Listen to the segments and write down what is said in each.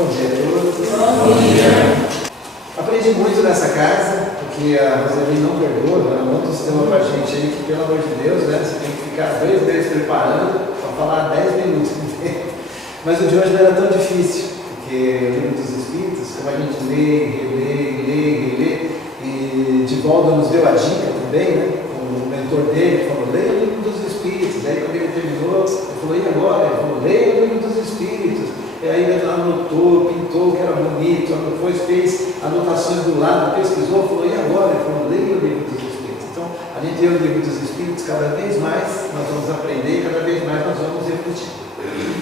Bom dia a todos. Bom dia. Aprendi muito nessa casa, porque a Roseli não perdoa, ela monta um sistema pra gente aí que, pelo amor de Deus, né, você tem que ficar 2 meses preparando para falar 10 minutos. Mas o de hoje não era tão difícil, porque o Livro dos Espíritos, como a gente relê, e Divaldo nos deu a dica também, né, com o mentor dele, falou, leia o Livro dos Espíritos. Aí quando ele terminou, ele falou, e agora? Ele falou, leia o Livro dos Espíritos. E aí ele anotou, pintou que era bonito, depois fez anotações do lado, pesquisou, falou, e agora? Ele falou, leia o Livro dos Espíritos. Então, a gente lê o Livro dos Espíritos, cada vez mais nós vamos aprender, cada vez mais nós vamos refletir.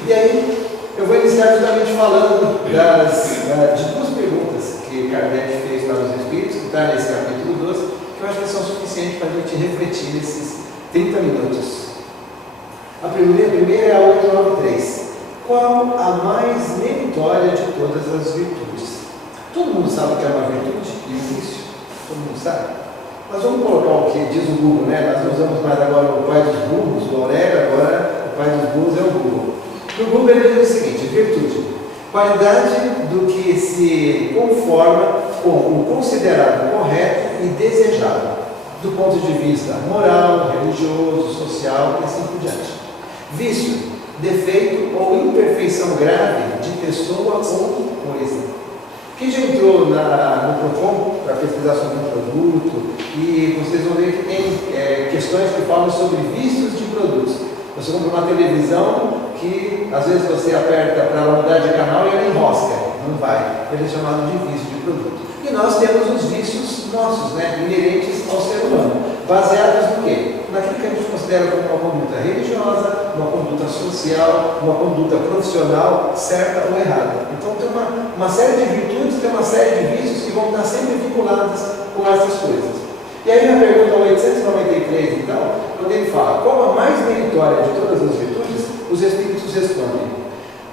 E aí, eu vou iniciar justamente falando de 2 perguntas que Kardec fez para os Espíritos, que está nesse capítulo 12, que eu acho que são suficientes para a gente refletir nesses 30 minutos. A primeira é a 893. Qual a mais meritória de todas as virtudes? Todo mundo sabe o que é uma virtude e um vício? Todo mundo sabe? Mas vamos colocar o que diz o Google, né? Nós não usamos mais agora o pai dos burros, o Aurélio, agora o pai dos burros é o Google. No Google ele diz o seguinte: virtude, qualidade do que se conforma com o considerado correto e desejável, do ponto de vista moral, religioso, social e assim por diante. Vício, defeito ou imperfeição grave de pessoa ou coisa. Quem já entrou no Procon para pesquisar sobre um produto, e vocês vão ver que tem questões que falam sobre vícios de produtos. Você compra uma televisão que às vezes você aperta para ela mudar de canal e ela enrosca, não vai. Ele é chamado de vício de produto. E nós temos os vícios nossos, né, inerentes ao ser humano, baseados no quê? Naquilo que a gente considera como uma conduta religiosa, uma conduta social, uma conduta profissional, certa ou errada. Então tem uma série de virtudes, tem uma série de vícios que vão estar sempre vinculadas com essas coisas. E aí na pergunta 893, então, quando ele fala qual a mais meritória de todas as virtudes, os Espíritos respondem: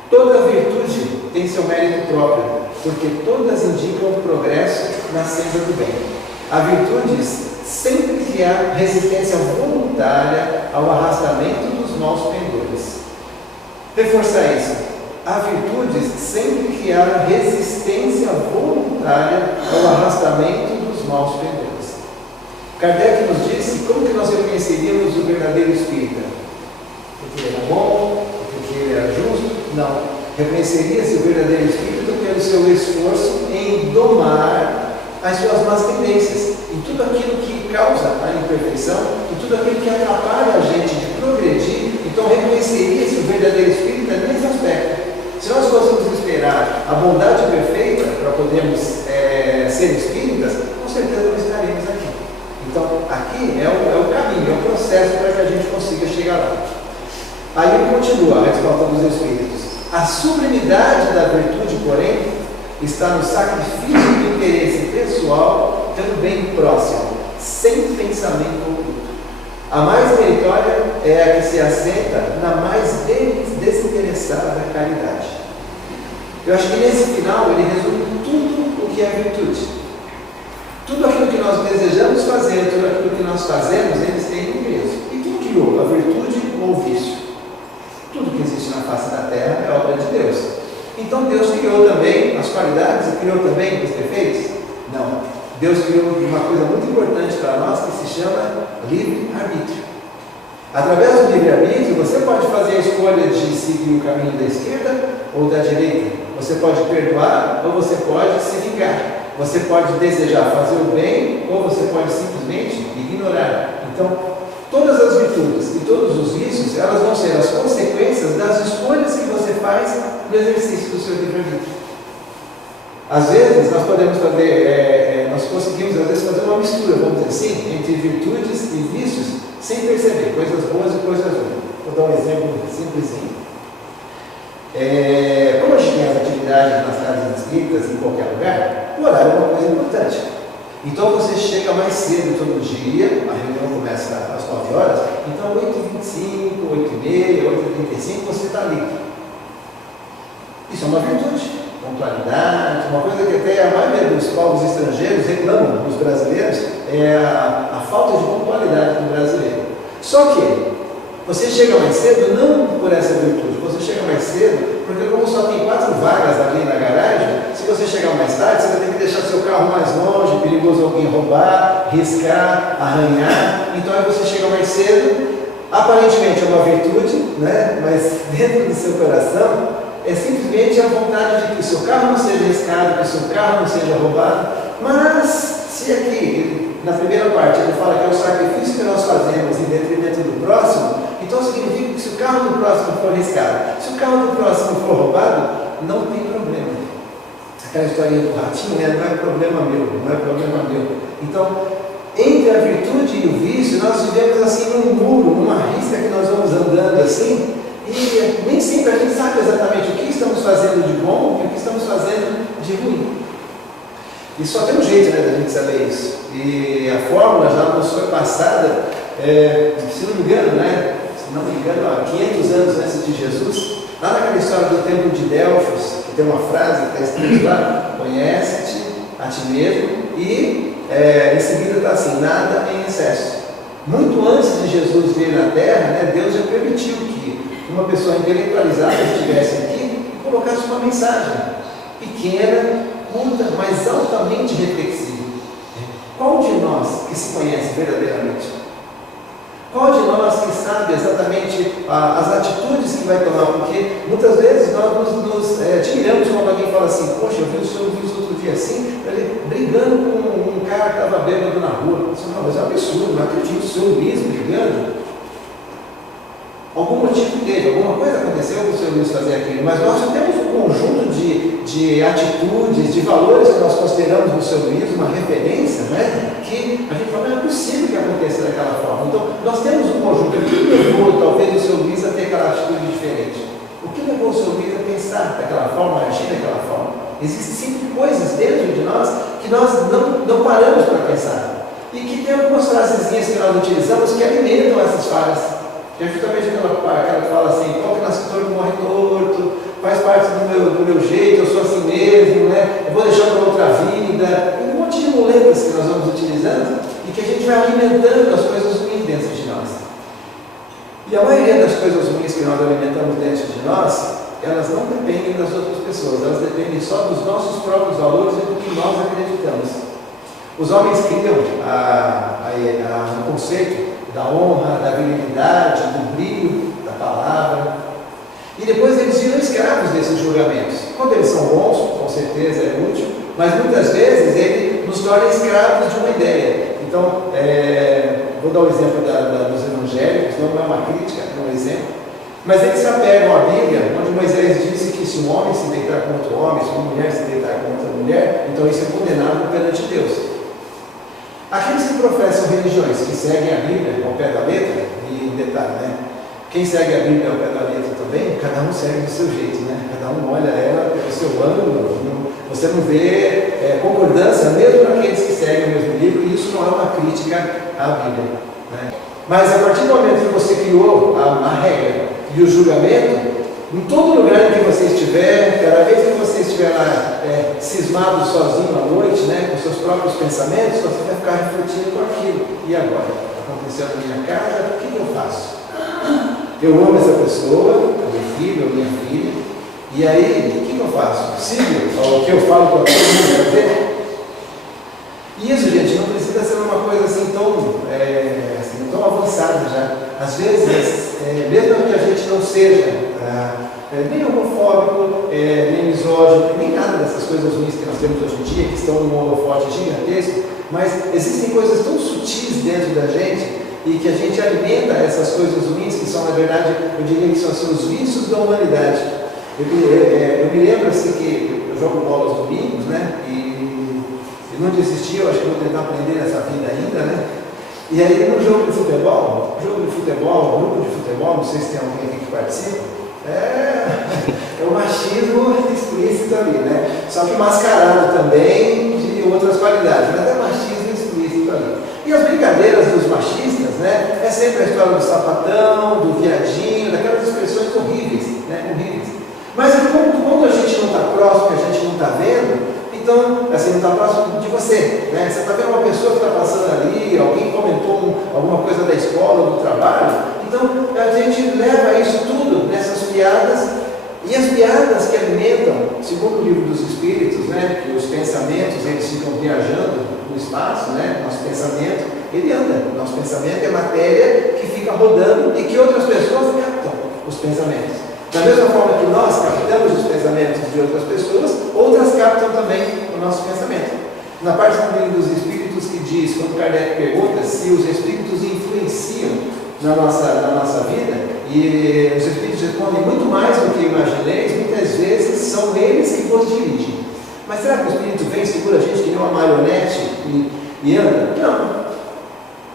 toda virtude tem seu mérito próprio, porque todas indicam o progresso na senda do bem. Há virtudes sempre que há resistência voluntária ao arrastamento dos maus pendores. Reforçar isso. Há virtudes sempre que há resistência voluntária ao arrastamento dos maus pendores. Kardec nos disse como que nós reconheceríamos o verdadeiro espírita. Porque ele era bom, porque ele era justo? Não. Reconheceria-se o verdadeiro espírito pelo seu esforço em domar as suas más tendências, em tudo aquilo que causa a imperfeição, em tudo aquilo que atrapalha a gente de progredir. Então reconheceria-se o verdadeiro espírita nesse aspecto. Se nós fôssemos esperar a bondade perfeita para podermos ser espíritas, com certeza não estaremos aqui. Então aqui é o caminho, é o processo para que a gente consiga chegar lá. Aí ele continua a resposta dos Espíritos. A sublimidade da virtude, porém, está no sacrifício do interesse pessoal pelo bem próximo, sem pensamento oculto. A mais meritória é a que se assenta na mais desinteressada caridade. Eu acho que nesse final ele resume tudo o que é virtude. Tudo aquilo que nós desejamos fazer, tudo aquilo que nós fazemos, eles têm um peso. E quem criou a virtude ou o vício? Tudo que existe na face da terra é obra de Deus. Então Deus criou também as qualidades e criou também os defeitos? Não. Deus criou uma coisa muito importante para nós que se chama livre-arbítrio. Através do livre-arbítrio, você pode fazer a escolha de seguir o caminho da esquerda ou da direita. Você pode perdoar ou você pode se vingar. Você pode desejar fazer o bem ou você pode simplesmente ignorar. Então, todas as virtudes e todos os vícios, elas vão ser as consequências das escolhas que você faz no exercício do seu livre-arbítrio. Às vezes, nós podemos fazer, nós conseguimos às vezes fazer uma mistura, vamos dizer assim, entre virtudes e vícios, sem perceber, coisas boas e coisas ruins. Vou dar um exemplo simplesinho. Como a gente tem as atividades nas casas espíritas, em qualquer lugar, o horário é uma coisa importante. Então você chega mais cedo todo dia, a reunião começa às 9 horas, então 8h25, 8h30, 8h35 você está livre. Isso é uma virtude, pontualidade, uma coisa que até a maioria dos povos estrangeiros reclamam dos brasileiros, é a falta de pontualidade do brasileiro. Só que você chega mais cedo não por essa virtude, você chega mais cedo porque como só tem 4 vagas ali na garagem, você chegar mais tarde, você vai ter que deixar seu carro mais longe, perigoso alguém roubar, riscar, arranhar. Então aí você chega mais cedo. Aparentemente é uma virtude, né? Mas dentro do seu coração é simplesmente a vontade de que o seu carro não seja riscado, que o seu carro não seja roubado. Mas se aqui, na primeira parte, ele fala que é o sacrifício que nós fazemos em detrimento do próximo, então significa que se o carro do próximo for riscado, se o carro do próximo for roubado, não tem problema. Aquela historinha do ratinho, né? Não é problema meu, não é problema meu. Então, entre a virtude e o vício, nós vivemos assim num muro, numa risca que nós vamos andando assim, e nem sempre a gente sabe exatamente o que estamos fazendo de bom e o que estamos fazendo de ruim. E só tem um jeito, né, da gente saber isso. E a fórmula já nos foi passada, se não me engano, há 500 anos antes de Jesus, lá naquela história do templo de Delfos, que tem uma frase que está escrita lá: conhece-te a ti mesmo, e em seguida está assim: nada em excesso. Muito antes de Jesus vir na terra, né, Deus já permitiu que uma pessoa intelectualizada estivesse aqui e colocasse uma mensagem pequena, curta, mas altamente reflexiva. Qual de nós que se conhece verdadeiramente? Qual de nós que sabe exatamente as atitudes que vai tomar? Porque muitas vezes nós nos admiramos quando alguém fala assim: poxa, eu vi o senhor outro dia assim, ele brigando com um cara que estava bêbado na rua. Eu disse: não, mas é um absurdo, não acredito, o senhor Luiz brigando. Algum motivo teve, alguma coisa aconteceu com o senhor Luiz fazer aquilo, mas nós temos um conjunto de atitudes, de valores que nós consideramos no seu Luiz uma referência, né? Que a gente fala: não é possível que aconteça daquela forma. Então, nós temos um conjunto. O que levou, talvez, o seu Luiz a ter aquela atitude diferente? O que levou o seu Luiz a pensar daquela forma, a agir daquela forma? Existem sempre coisas dentro de nós que nós não paramos para pensar. E que tem algumas frasezinhas que nós utilizamos que alimentam essas falhas. É justamente aquela que fala assim: qual que nasce torto morre torto, faz parte do meu jeito, eu sou assim mesmo, né? Eu vou deixar para outra vida. Um monte de muletas que nós vamos utilizando e que a gente vai alimentando as coisas ruins dentro de nós. E a maioria das coisas ruins que nós alimentamos dentro de nós, elas não dependem das outras pessoas, elas dependem só dos nossos próprios valores e do que nós acreditamos. Os homens criam o conceito da honra, da virilidade, do brilho da palavra, e depois eles viram escravos desses julgamentos. Quando eles são bons, com certeza é útil, mas muitas vezes ele nos torna escravos de uma ideia. Então, vou dar o exemplo dos evangélicos, não é uma crítica, é um exemplo, mas eles se apegam à Bíblia, onde Moisés disse que se um homem se deitar com outro homem, se uma mulher se deitar com outra mulher, então isso é condenável perante Deus. Aqueles que professam religiões, que seguem a Bíblia ao pé da letra, e detalhe, né? Quem segue a Bíblia ao pé da letra também, cada um segue do seu jeito, né? Cada um olha ela pelo seu ângulo, você não vê concordância, mesmo naqueles que seguem o mesmo livro, e isso não é uma crítica à Bíblia, né? Mas a partir do momento que você criou a regra e o julgamento, em todo lugar em que você estiver, cada vez que você estiver lá cismado sozinho à noite, né, com seus próprios pensamentos, você vai ficar refletindo com aquilo. E agora? Aconteceu na minha casa, o que eu faço? Eu amo essa pessoa, meu filho, minha filha, e aí, o que eu faço? Sigo o que eu falo para todo mundo fazer? E isso, gente, não precisa ser uma coisa assim tão avançada já. Às vezes, mesmo que a gente não seja nem homofóbico, nem misógino, nem nada dessas coisas ruins que nós temos hoje em dia, que estão num holofote gigantesco, mas existem coisas tão sutis dentro da gente e que a gente alimenta essas coisas ruins, que são, na verdade, eu diria que são assim, os vícios da humanidade. Eu me lembro assim que eu jogo bola aos domingos, né? E não desisti, eu acho que vou tentar aprender nessa vida ainda, né? E aí no jogo de futebol, grupo de futebol, não sei se tem alguém aqui que participa, é o machismo explícito ali, né? Só que mascarado também de outras qualidades, mas é machismo explícito ali. E as brincadeiras dos machistas, né? É sempre a história do sapatão, do viadinho, daquelas expressões horríveis, né? Horríveis. Mas quando a gente não está próximo, a gente não está vendo, então, assim, não está próximo de você, né? Você está vendo uma pessoa que está passando ali, alguém comentou alguma coisa da escola, do trabalho, então a gente leva isso tudo nessas piadas, e as piadas que alimentam segundo o livro dos Espíritos, né, que os pensamentos eles ficam viajando no espaço, né, nosso pensamento, ele anda. Nosso pensamento é matéria que fica rodando e que outras pessoas captam os pensamentos. Da mesma forma que nós captamos os pensamentos de outras pessoas, outras captam também o nosso pensamento. Na parte do livro dos Espíritos que diz, quando Kardec pergunta se os Espíritos influenciam na nossa vida, e os Espíritos respondem muito mais do que imagineis, muitas vezes são eles que vos dirigem. Mas será que o Espírito vem e segura a gente que nem uma marionete e anda? Não.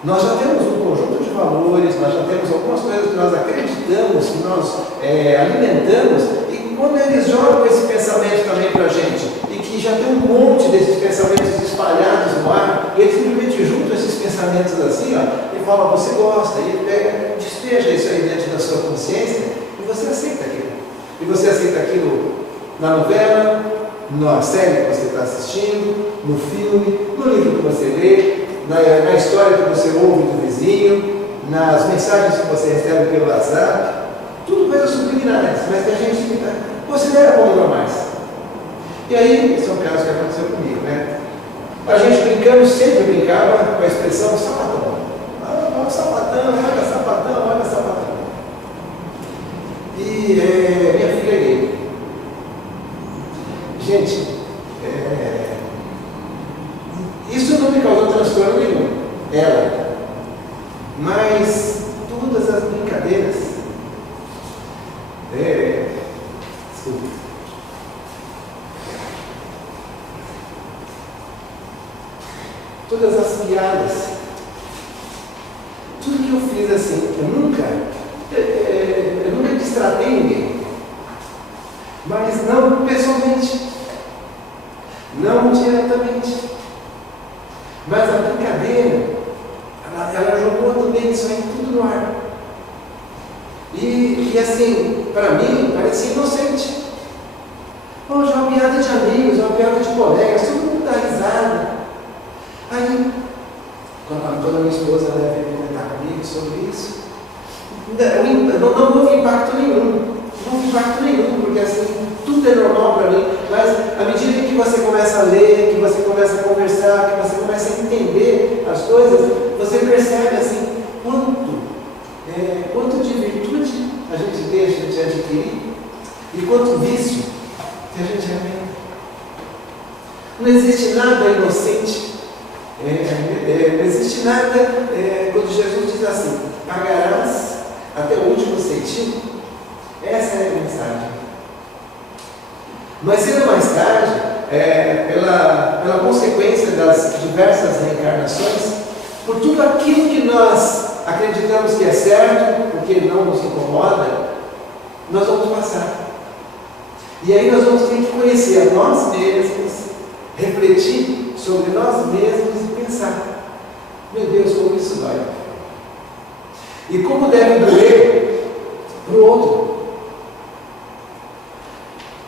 Nós já temos um conjunto de valores, nós já temos algumas coisas que nós acreditamos, que nós alimentamos, e quando eles jogam esse pensamento também para a gente, e que já tem um monte desses pensamentos espalhados no ar, e eles simplesmente juntam esses pensamentos assim, ó, e falam, você gosta, e ele pega, despeja isso aí dentro da sua consciência, e você aceita aquilo. E você aceita aquilo na novela, na série que você está assistindo, no filme, no livro que você lê, na história que você ouve do vizinho, nas mensagens que você recebe pelo WhatsApp, tudo coisas subliminares, mas que a gente considera como normais. E aí, esse é um caso que aconteceu comigo, né? A gente brincando, sempre brincava com a expressão sapatão. Olha sapatão, olha sapatão, olha sapatão. E minha filha é gay. Gente, isso não me causou transtorno nenhum, ela. Mas todas as brincadeiras, desculpa. Todas as piadas, tudo que eu fiz assim, eu nunca distratei ninguém, mas não pessoalmente, não diretamente, mas a brincadeira, ela jogou também isso aí tudo no ar, e assim, para mim, parecia inocente. Hoje é uma piada de amigos, é uma piada de colegas, todo mundo dá risada. Aí, quando a minha esposa veio comentar comigo sobre isso, não houve impacto nenhum. Não houve impacto nenhum, porque assim, tudo é normal para mim. Mas à medida que você começa a ler, que você começa a conversar, que você começa a entender as coisas, você percebe assim, quanto de virtude a gente deixa de adquirir e quanto vício que a gente alimenta. Não existe nada inocente. Não existe nada, quando Jesus diz assim, pagarás até o último centavo, essa é a mensagem. Mas cedo ou mais tarde, pela consequência das diversas reencarnações, por tudo aquilo que nós acreditamos que é certo, porque não nos incomoda, nós vamos passar. E aí nós vamos ter que conhecer a nós mesmos, refletir sobre nós mesmos e pensar, meu Deus, como isso dói. E como deve doer para o outro.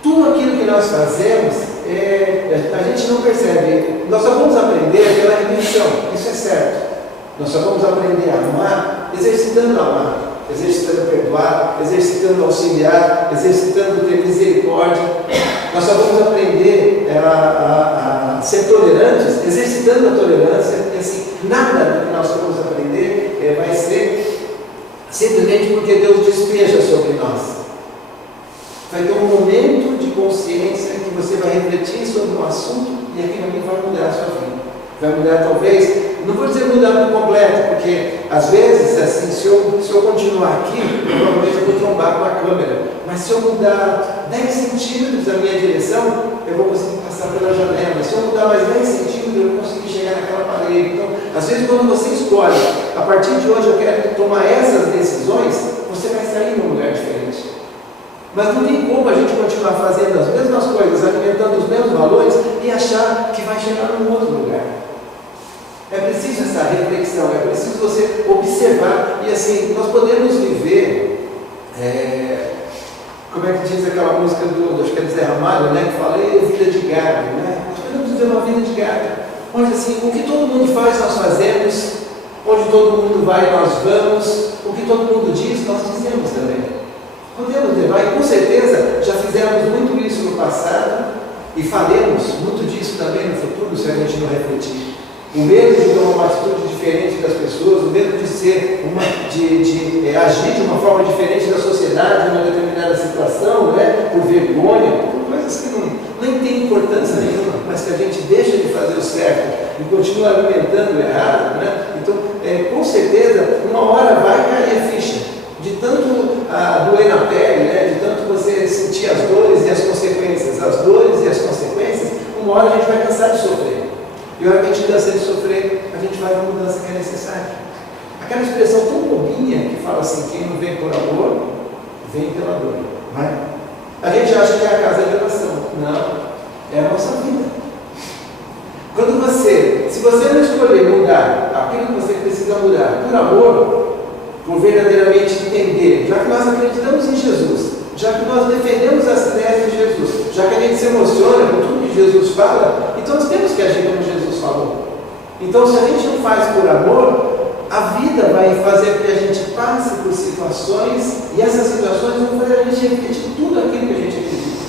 Tudo aquilo que nós fazemos, a gente não percebe. Nós só vamos aprender pela repetição, isso é certo. Nós só vamos aprender a amar exercitando amar, exercitando perdoar, exercitando auxiliar, exercitando ter misericórdia. Nós só vamos aprender a ser tolerantes, exercitando a tolerância, e assim, nada do que nós vamos aprender vai ser simplesmente porque Deus despeja sobre nós. Vai ter um momento de consciência que você vai refletir sobre um assunto e aquilo ali vai mudar a sua vida. Vai mudar talvez, não vou dizer mudar por completo, porque às vezes, assim, se eu continuar aqui, provavelmente eu vou trombar com a câmera, mas se eu mudar 10 centímetros da minha direção, eu vou conseguir passar pela janela. Se eu mudar mais 10 centímetros, eu vou conseguir chegar naquela parede. Então, às vezes, quando você escolhe, a partir de hoje eu quero tomar essas decisões, você vai sair num lugar diferente. Mas não tem como a gente continuar fazendo as mesmas coisas, alimentando os mesmos valores e achar que vai chegar num outro lugar. É preciso essa reflexão, é preciso você observar. E assim, nós podemos viver, como é que diz aquela música acho que é do Zé Ramalho, né, que fala, vida de gado, né? Nós podemos viver uma vida de gado, onde assim, o que todo mundo faz, nós fazemos, onde todo mundo vai, nós vamos, o que todo mundo diz, nós dizemos também. Podemos levar, e com certeza já fizemos muito isso no passado e faremos muito disso também no futuro se a gente não refletir. O medo de tomar uma atitude diferente das pessoas, o medo de agir de uma forma diferente da sociedade em uma determinada situação, né? Por vergonha, por coisas que nem têm importância nenhuma, mas que a gente deixa de fazer o certo e continua alimentando o errado, né? Então, com certeza, uma hora vai cair a ficha, de tanto doer na pele, né? De tanto você sentir as dores e as consequências, uma hora a gente vai cansar de sofrer. E a hora que a gente cansa de sofrer, a gente vai para a mudança que é necessária. Aquela expressão tão bobinha que fala assim, quem não vem por amor, vem pela dor. Não é? A gente acha que é a casa de oração. Não, é a nossa vida. Se você não escolher mudar aquilo que você precisa mudar por amor, por verdadeiramente entender, já que nós acreditamos em Jesus, já que nós defendemos as ideias de Jesus, já que a gente se emociona com tudo que Jesus fala, então nós temos que agir como Jesus falou. Então, se a gente não faz por amor, a vida vai fazer com que a gente passe por situações e essas situações vão fazer a gente repetir tudo aquilo que a gente acredita.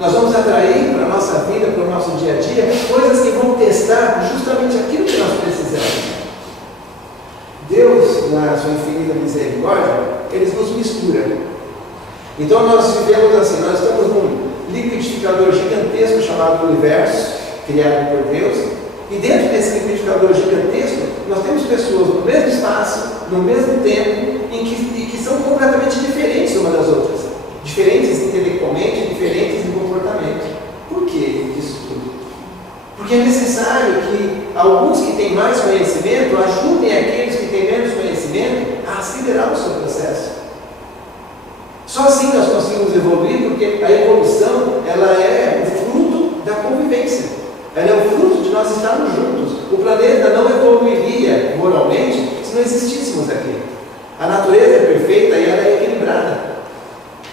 Nós vamos atrair para a nossa vida, para o nosso dia a dia, coisas que vão testar justamente aquilo que nós precisamos. Deus, na sua infinita misericórdia, Ele nos mistura. Então nós vivemos assim, nós estamos num liquidificador gigantesco chamado universo, criado por Deus, e dentro desse liquidificador gigantesco, nós temos pessoas no mesmo espaço, no mesmo tempo, que são completamente diferentes umas das outras. Diferentes intelectualmente, diferentes em comportamento. Por que isso tudo? Porque é necessário que alguns que têm mais conhecimento ajudem aqueles que têm menos conhecimento a acelerar o seu processo. Só assim nós conseguimos evoluir, porque a evolução ela é o fruto da convivência. Ela é o fruto de nós estarmos juntos. O planeta não evoluiria moralmente se não existíssemos aqui. A natureza é perfeita e ela é equilibrada.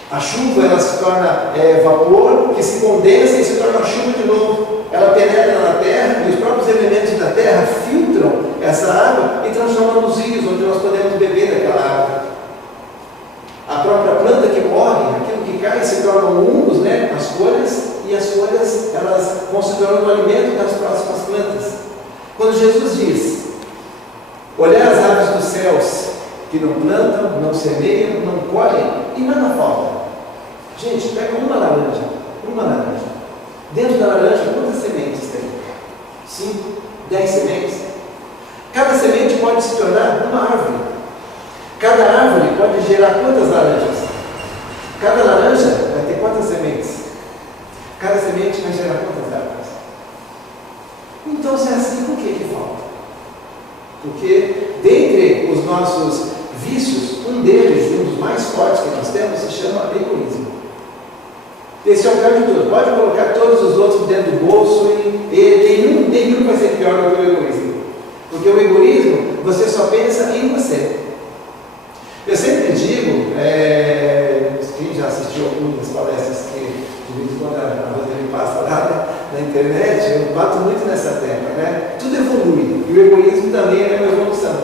A chuva ela se torna vapor que se condensa e se torna chuva de novo. Ela penetra na terra e os próprios elementos da terra filtram essa água e transformam nos rios onde nós podemos beber daquela água. A própria planta que morre, aquilo que cai se torna humus, né? As folhas, e as folhas elas vão se tornando o alimento das próximas plantas. Quando Jesus diz, olhai as aves dos céus, que não plantam, não semeiam, não colhem, e nada falta. Gente, pega uma laranja. Dentro da laranja, quantas sementes tem? 5, 10 sementes. Cada semente pode se tornar uma árvore. Cada árvore pode gerar quantas laranjas? Cada laranja vai ter quantas sementes? Cada semente vai gerar quantas árvores? Então, se é assim, por que falta? Porque, dentre os nossos vícios, um deles, um dos mais fortes que nós temos, se chama egoísmo. Esse é o pior de tudo. Pode colocar todos os outros dentro do bolso e nenhum vai ser pior do que o egoísmo. Porque o egoísmo, você só pensa em você. Eu sempre digo, quem já assistiu algumas palestras que de vez em quando a Roseli passa lá na internet, eu bato muito nessa tecla, né? Tudo evolui, e o egoísmo também é uma evolução.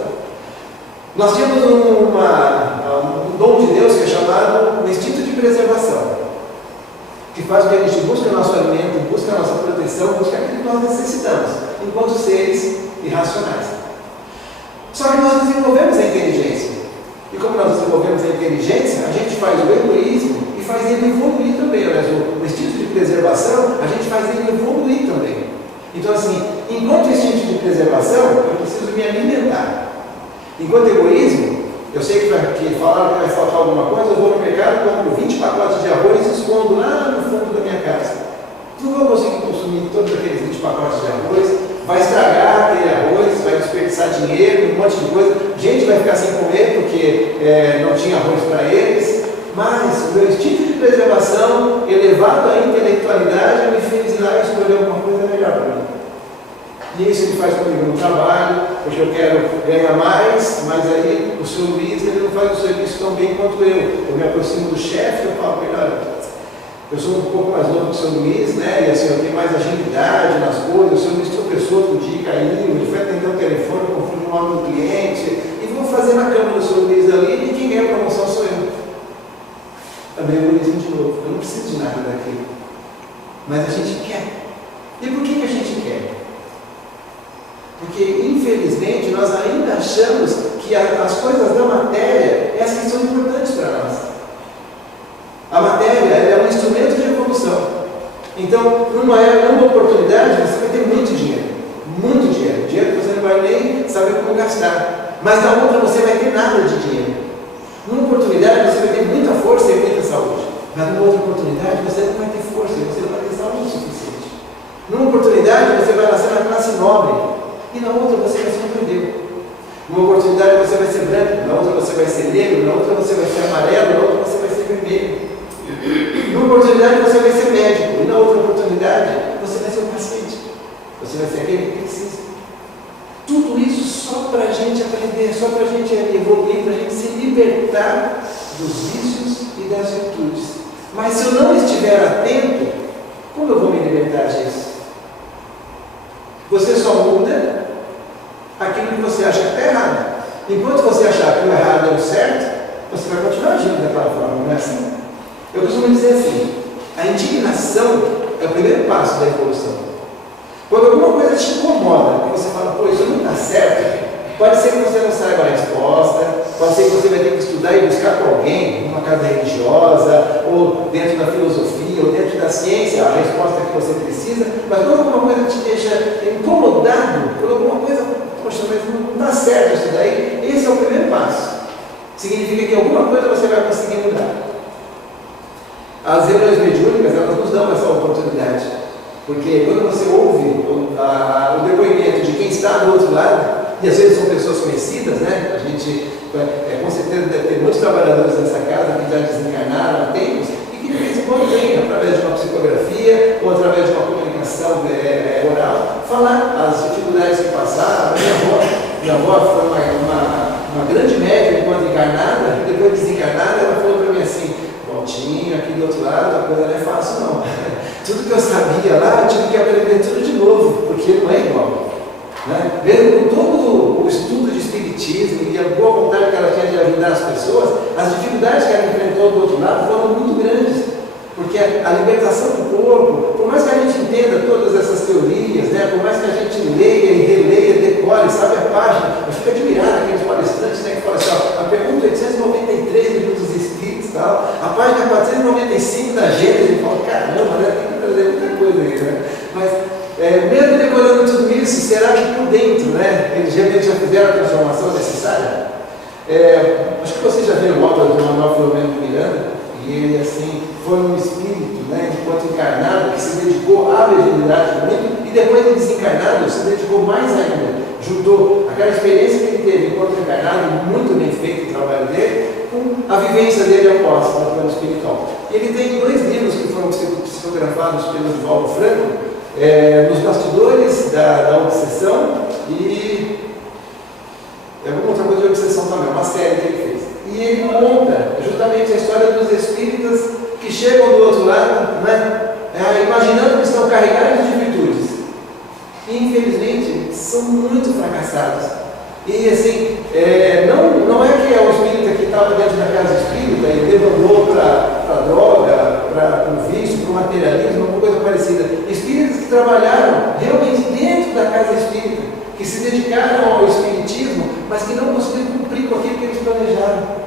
Nós temos um dom de Deus que é chamado o instinto de preservação, que faz com que a gente busque o nosso alimento, busque a nossa proteção, busque aquilo que nós necessitamos, enquanto seres irracionais. Só que nós desenvolvemos a inteligência. E como nós desenvolvemos a inteligência, a gente faz o egoísmo e faz ele evoluir também. Aliás, o instinto de preservação, a gente faz ele evoluir também. Então, assim, enquanto instinto de preservação, eu preciso me alimentar. Enquanto egoísmo, eu sei que falaram que vai faltar alguma coisa, eu vou no mercado, compro 20 pacotes de arroz e escondo lá no fundo da minha casa. Não vou conseguir consumir todos aqueles 20 pacotes de arroz, vai estragar aquele arroz, vai desperdiçar dinheiro, um monte de coisa, gente vai ficar sem comer porque não tinha arroz para eles, mas o meu instinto de preservação, elevado à intelectualidade, me fez ir lá e escolher alguma coisa melhor para mim. E isso ele faz comigo no trabalho, porque eu quero ganhar mais, mas aí o Sr. Luiz ele não faz o serviço tão bem quanto eu. Eu me aproximo do chefe, eu falo, melhor, eu sou um pouco mais novo que o Sr. Luiz, né? E assim, eu tenho mais agilidade nas coisas, o Sr. Luiz tropeçou outro dia, caiu, ele foi atender o telefone, confundiu o nome do cliente, e vou fazer na cama do Sr. Luiz ali, e quem ganha a promoção sou eu. preciso de nada daquilo. Mas a gente quer. E por que a gente quer? Porque, infelizmente, nós ainda achamos que as coisas da matéria, essas que são importantes para nós. A matéria é um instrumento de evolução. Então, numa oportunidade, você vai ter muito dinheiro que você não vai nem saber como gastar. Mas na outra você vai ter nada de dinheiro. Numa oportunidade você vai ter muita força e muita saúde. Mas numa outra oportunidade você não vai ter força e você não vai ter saúde o suficiente. Numa oportunidade você vai nascer na classe nobre. E na outra você vai ser um judeu. Numa oportunidade você vai ser branco, na outra você vai ser negro, na outra você vai ser amarelo, na outra você vai ser vermelho. Numa oportunidade você vai ser médico, e na outra oportunidade você vai ser um paciente. Você vai ser aquele que precisa. Tudo isso só para a gente aprender, só para a gente evoluir, para a gente se libertar dos vícios e das virtudes. Mas se eu não estiver atento, como eu vou me libertar disso? Você só muda aquilo que você acha que está errado. Enquanto você achar que o errado é o certo, você vai continuar agindo daquela forma, não é assim? Eu costumo dizer assim, a indignação é o primeiro passo da evolução. Quando alguma coisa te incomoda, que você fala, pô, isso não está certo, pode ser que você não saiba a resposta, pode ser que você vai ter que estudar e buscar com alguém, numa casa religiosa, ou dentro da filosofia, ou dentro da ciência, a resposta que você precisa, mas quando alguma coisa te deixa incomodado, quando alguma coisa, poxa, mas não está certo isso daí, esse é o primeiro passo. Significa que alguma coisa você vai conseguir mudar. As reuniões mediúnicas, elas nos dão essa oportunidade. Porque quando você ouve o depoimento de quem está do outro lado, e às vezes são pessoas conhecidas, né? A gente, com certeza, deve ter muitos trabalhadores nessa casa que já desencarnaram há tempos e que de vez em quando vêm, através de uma psicografia ou através de uma comunicação oral, falar as dificuldades que passaram. Minha avó foi uma grande médica enquanto encarnada, e depois desencarnada, ela falou para mim assim: Valtinho, aqui do outro lado, a coisa não é fácil, não. Tudo que eu sabia lá, eu tive que aprender tudo de novo, porque não é igual. Né? Mesmo com todo o estudo de espiritismo e a boa vontade que ela tinha de ajudar as pessoas, as dificuldades que ela enfrentou do outro lado foram muito grandes. Porque a libertação do corpo, por mais que a gente entenda todas essas teorias, né? Por mais que a gente leia e releia, decore, sabe a página, eu fico admirado aqueles palestrantes, né, que falam assim, ó, a pergunta 893 do Livro dos Espíritos, tal, a página 495 da Gênesis, eu falo, caramba, né, tem que trazer muita coisa aí, né? Mas, mesmo decorando tudo isso, será que por dentro, né, eles realmente já fizeram a transformação necessária? Acho que vocês já viram o obra do Manuel Filomeno Miranda, e ele, assim, foi um espírito, né, enquanto encarnado, que se dedicou à mediunidade muito, e depois de desencarnado, se dedicou mais ainda. Juntou aquela experiência que ele teve enquanto encarnado, muito bem feito o trabalho dele, com a vivência dele após no plano espiritual. E ele tem 2 livros que foram psicografados pelo Divaldo Franco, Nos Bastidores da Obsessão e alguma outra coisa de obsessão também, uma série que ele fez. E ele conta justamente a história dos espíritas que chegam do outro lado, né, imaginando que estão carregados de virtudes. E, infelizmente, são muito fracassados. E, assim, não é que é o espírita que estava dentro da casa espírita e debandou para a droga, para o vício, para o materialismo, alguma coisa parecida. Espíritas que trabalharam realmente dentro da casa espírita, que se dedicaram ao espiritismo, mas que não conseguiram cumprir com aquilo que eles planejaram.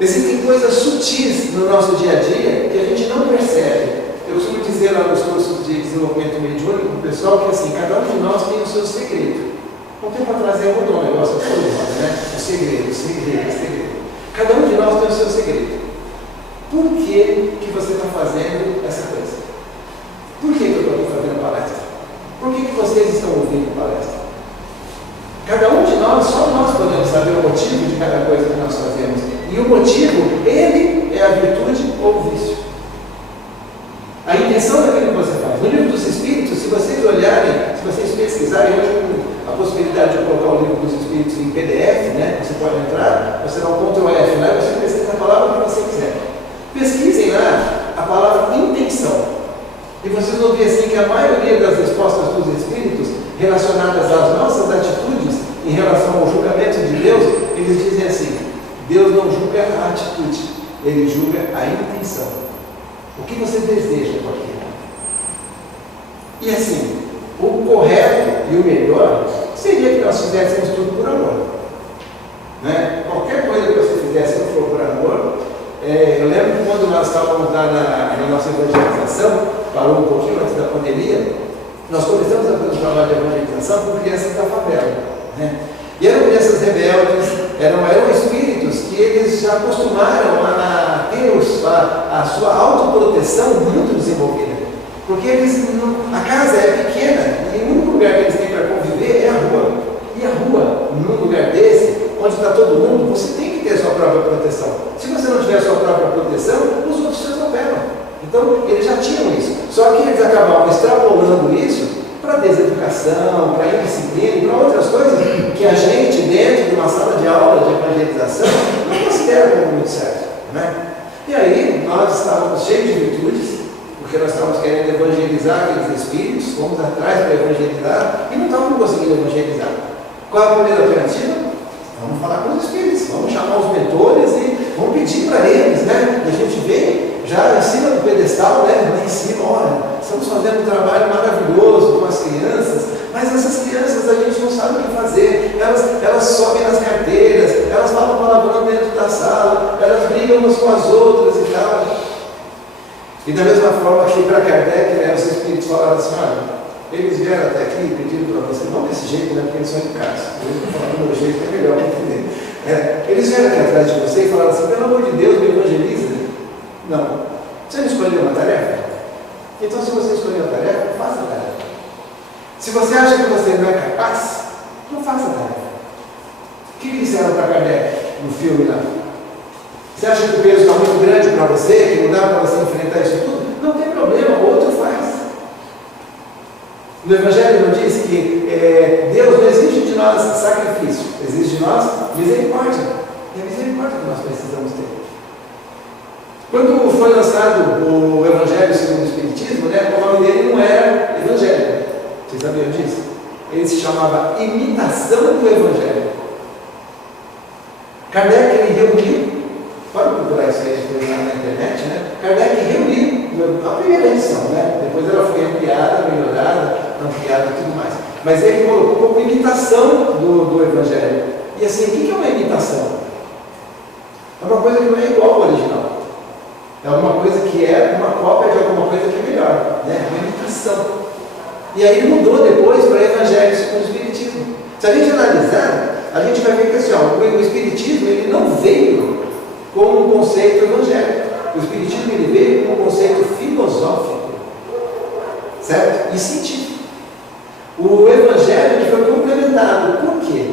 Existem coisas sutis no nosso dia a dia que a gente não percebe. Eu costumo dizer lá nos cursos de desenvolvimento mediúnico para o pessoal que, assim, cada um de nós tem o seu segredo. Um tempo atrás eu mudou um negócio todo, né? O segredo. Cada um de nós tem o seu segredo. Por que você está fazendo essa coisa? Por que eu estou fazendo palestra? Por que vocês estão ouvindo palestra? Cada um de nós, só nós podemos saber o motivo de cada coisa que nós fazemos. E o motivo, ele é a virtude ou o vício. A intenção daquilo que você faz. No Livro dos Espíritos, se vocês olharem, se vocês pesquisarem, hoje com a possibilidade de colocar o Livro dos Espíritos em PDF, né? Você pode entrar, você dá um Ctrl F lá e você pesquisa a palavra que você quiser. Pesquisem lá a palavra intenção. E vocês vão ver assim que a maioria das respostas dos Espíritos relacionadas às nossas atitudes em relação ao julgamento de Deus, eles dizem assim: Deus não julga a atitude, Ele julga a intenção. O que você deseja com aquilo? E assim, o correto e o melhor seria que nós fizéssemos tudo por amor. Né? Qualquer coisa que você fizesse não for por amor. Eu lembro quando nós estávamos lá na nossa evangelização, parou um pouquinho antes da pandemia, nós começamos a fazer um trabalho de evangelização com crianças da favela. Né? E eram crianças rebeldes, eram espíritos que eles já acostumaram a ter a sua autoproteção muito desenvolvida. Porque a casa é pequena e o único lugar que eles têm para conviver é a rua. E a rua, num lugar desse, onde está todo mundo, você tem que ter a sua própria proteção. Se você não tiver a sua própria proteção, os outros se atropelam. Então, eles já tinham isso. Só que eles acabavam extrapolando isso para deseducação, para indisciplina, para outras coisas que a gente, dentro de uma sala de aula de evangelização, não considera como muito certo. Né? E aí, nós estávamos cheios de virtudes, porque nós estávamos querendo evangelizar aqueles espíritos, fomos atrás para evangelizar e não estávamos conseguindo evangelizar. Qual é a primeira alternativa? Vamos falar com os espíritos, vamos chamar os mentores e vamos pedir para eles, né? E a gente vem já em cima do pedestal, né? Lá em cima, olha, estamos fazendo um trabalho maravilhoso com as crianças, mas essas crianças a gente não sabe o que fazer, elas sobem nas carteiras, elas falam palavrão dentro da sala, elas brigam umas com as outras e tal. E da mesma forma que para Kardec, né, os espíritos falaram assim, olha, eles vieram até aqui e pediram para você, não desse jeito, né, porque eles são educados, eles estão falando do meu jeito que é melhor para entender. Eles vieram aqui atrás de você e falaram assim, pelo amor de Deus, me evangeliza. Não, você não escolheu uma tarefa? Então se você escolheu a tarefa, faça a tarefa. Se você acha que você não é capaz, não faça a tarefa. O que disseram para Kardec no filme lá? Você acha que o peso está muito grande para você, que não dá para você enfrentar isso tudo? Não tem problema, outro faz. No Evangelho não diz que Deus não exige de nós sacrifício, exige de nós misericórdia. E a misericórdia que nós precisamos ter. Quando foi lançado o Evangelho segundo o Espiritismo, né, o nome dele não era Evangelho. Vocês sabiam disso? Ele se chamava Imitação do Evangelho. Kardec, ele reuniu, pode procurar isso aí depois na internet, né? Kardec reuniu a primeira edição, né? Depois ela foi ampliada, melhorada, ampliada e tudo mais. Mas ele colocou como imitação do Evangelho. E assim, o que é uma imitação? É uma coisa que não é igual ao original. É alguma coisa que é uma cópia de alguma coisa que é melhor, né? Uma imitação. E aí ele mudou depois para Evangelho segundo o Espiritismo. Se a gente analisar, a gente vai ver que assim, o Espiritismo ele não veio com um conceito evangélico. O Espiritismo ele veio com um conceito filosófico, certo? E científico. O Evangelho ele foi complementado. Por quê?